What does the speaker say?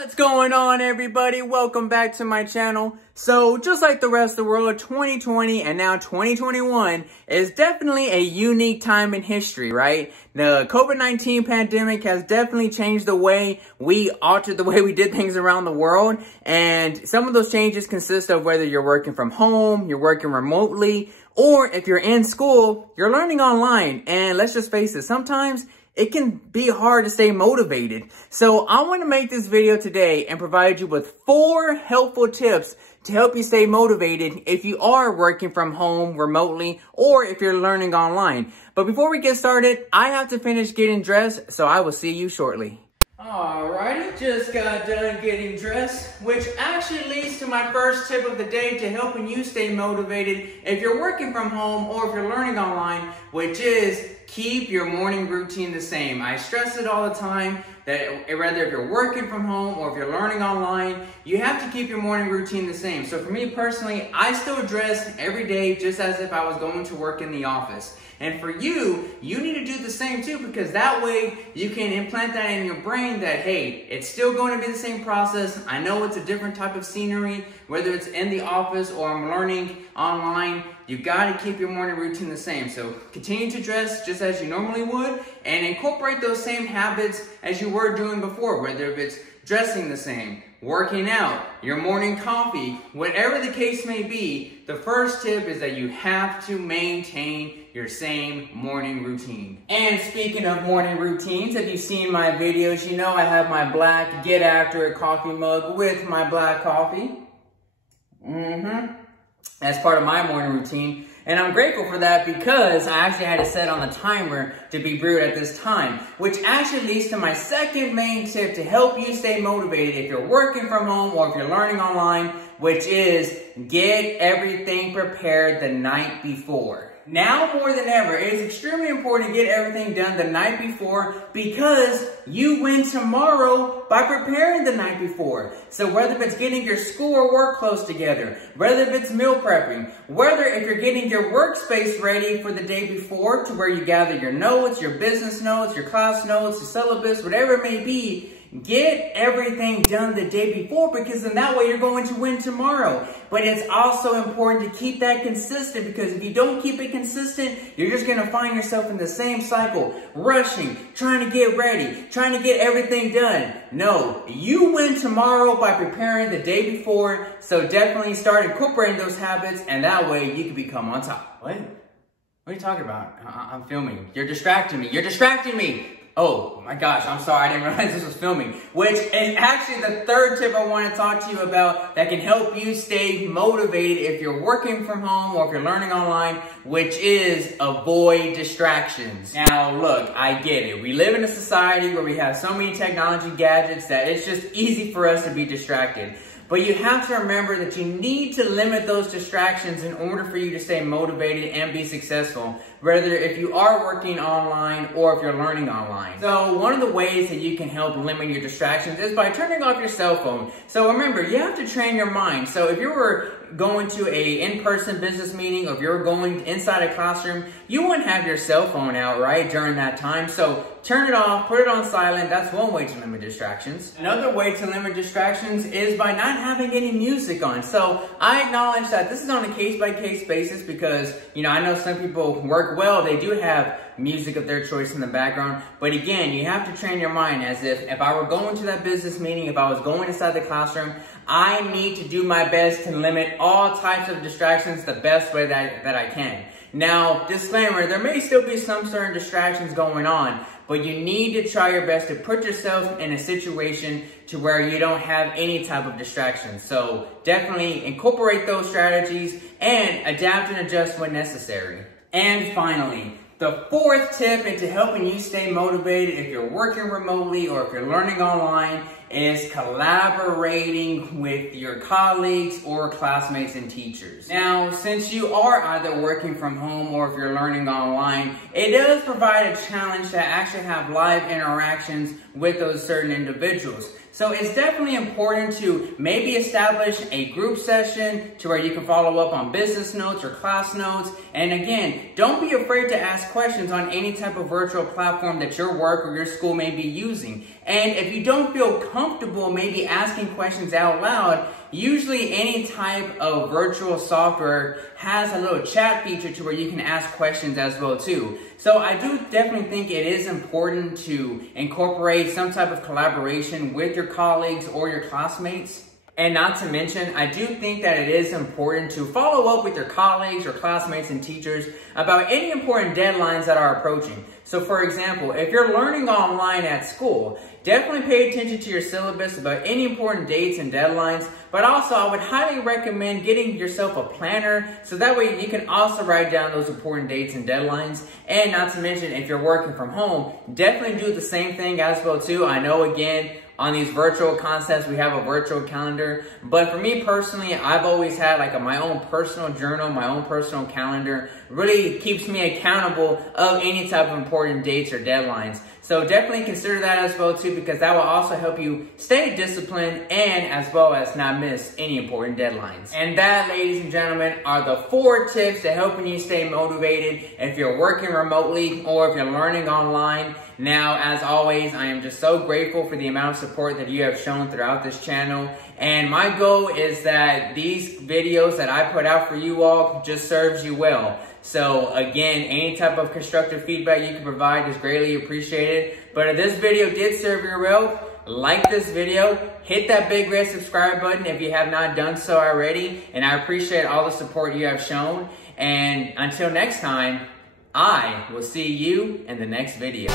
What's going on, everybody? Welcome back to my channel. So just like the rest of the world, 2020 and now 2021 is definitely a unique time in history, right? The COVID-19 pandemic has definitely changed the way we altered the way we did things around the world. And some of those changes consist of whether you're working from home, you're working remotely, or if you're in school, you're learning online. And let's just face it, sometimes it can be hard to stay motivated. So I want to make this video today and provide you with 4 helpful tips to help you stay motivated if you are working from home remotely or if you're learning online. But before we get started, I have to finish getting dressed, so I will see you shortly. Alrighty, just got done getting dressed, which actually leads to my first tip of the day to helping you stay motivated if you're working from home or if you're learning online, which is keep your morning routine the same. I stress it all the time that whether if you're working from home or if you're learning online, you have to keep your morning routine the same. So for me personally, I still dress every day just as if I was going to work in the office. And for you, you need to do the same too, because that way you can implant that in your brain that, hey, it's still going to be the same process. I know it's a different type of scenery, whether it's in the office or I'm learning online. You got to keep your morning routine the same. So continue to dress just as you normally would and incorporate those same habits as you were doing before, whether it's dressing the same, working out, your morning coffee, whatever the case may be. The first tip is that you have to maintain your same morning routine. And speaking of morning routines, if you've seen my videos, you know I have my black Get After It coffee mug with my black coffee. That's part of my morning routine. And I'm grateful for that because I actually had it set on the timer to be brewed at this time, which actually leads to my second main tip to help you stay motivated if you're working from home or if you're learning online, which is get everything prepared the night before. Now more than ever, it is extremely important to get everything done the night before because you win tomorrow by preparing the night before. So whether if it's getting your school or work clothes together, whether if it's meal prepping, whether if you're getting your workspace ready for the day before to where you gather your notes, your business notes, your class notes, your syllabus, whatever it may be, get everything done the day before because in that way you're going to win tomorrow. But it's also important to keep that consistent because if you don't keep it consistent, you're just going to find yourself in the same cycle, rushing, trying to get ready, trying to get everything done. No, you win tomorrow by preparing the day before. So definitely start incorporating those habits and that way you can become on top. What are you talking about? I'm filming. You're distracting me. You're distracting me. Oh my gosh, I'm sorry, I didn't realize this was filming. Which is actually the third tip I want to talk to you about that can help you stay motivated if you're working from home or if you're learning online, which is avoid distractions. Now look, I get it. We live in a society where we have so many technology gadgets that it's just easy for us to be distracted. But you have to remember that you need to limit those distractions in order for you to stay motivated and be successful, whether if you are working online or if you're learning online. So one of the ways that you can help limit your distractions is by turning off your cell phone. So remember, you have to train your mind. So if you were going to a in-person business meeting or if you're going inside a classroom, you wouldn't have your cell phone out, right, during that time. So turn it off, put it on silent. That's one way to limit distractions. Another way to limit distractions is by not having any music on. So I acknowledge that this is on a case-by-case basis because, you know, I know some people work well. They do have music of their choice in the background. But again, you have to train your mind as if I were going to that business meeting, if I was going inside the classroom, I need to do my best to limit all types of distractions the best way that I can. Now, disclaimer, there may still be some certain distractions going on, but you need to try your best to put yourself in a situation to where you don't have any type of distractions. So definitely incorporate those strategies and adapt and adjust when necessary. And finally, the fourth tip into helping you stay motivated if you're working remotely or if you're learning online is collaborating with your colleagues or classmates and teachers. Now, since you are either working from home or if you're learning online, it does provide a challenge to actually have live interactions with those certain individuals. So it's definitely important to maybe establish a group session to where you can follow up on business notes or class notes. And again, don't be afraid to ask questions on any type of virtual platform that your work or your school may be using. And if you don't feel comfortable maybe asking questions out loud, usually any type of virtual software has a little chat feature to where you can ask questions as well too. So I do definitely think it is important to incorporate some type of collaboration with your colleagues or your classmates. And not to mention, I do think that it is important to follow up with your colleagues, your classmates, and teachers about any important deadlines that are approaching. So for example, if you're learning online at school, definitely pay attention to your syllabus about any important dates and deadlines. But also, I would highly recommend getting yourself a planner so that way you can also write down those important dates and deadlines. And not to mention, if you're working from home, definitely do the same thing as well too. I know, again, on these virtual concepts, we have a virtual calendar. But for me personally, I've always had like my own personal journal, my own personal calendar. Really keeps me accountable of any type of important dates or deadlines. So definitely consider that as well too, because that will also help you stay disciplined and as well as not miss any important deadlines. And that, ladies and gentlemen, are the 4 tips to helping you stay motivated if you're working remotely or if you're learning online. Now, as always, I am just so grateful for the amount of support that you have shown throughout this channel. And my goal is that these videos that I put out for you all just serves you well. So again, any type of constructive feedback you can provide is greatly appreciated. But if this video did serve you well, like this video, hit that big red subscribe button if you have not done so already. And I appreciate all the support you have shown. And until next time, I will see you in the next video.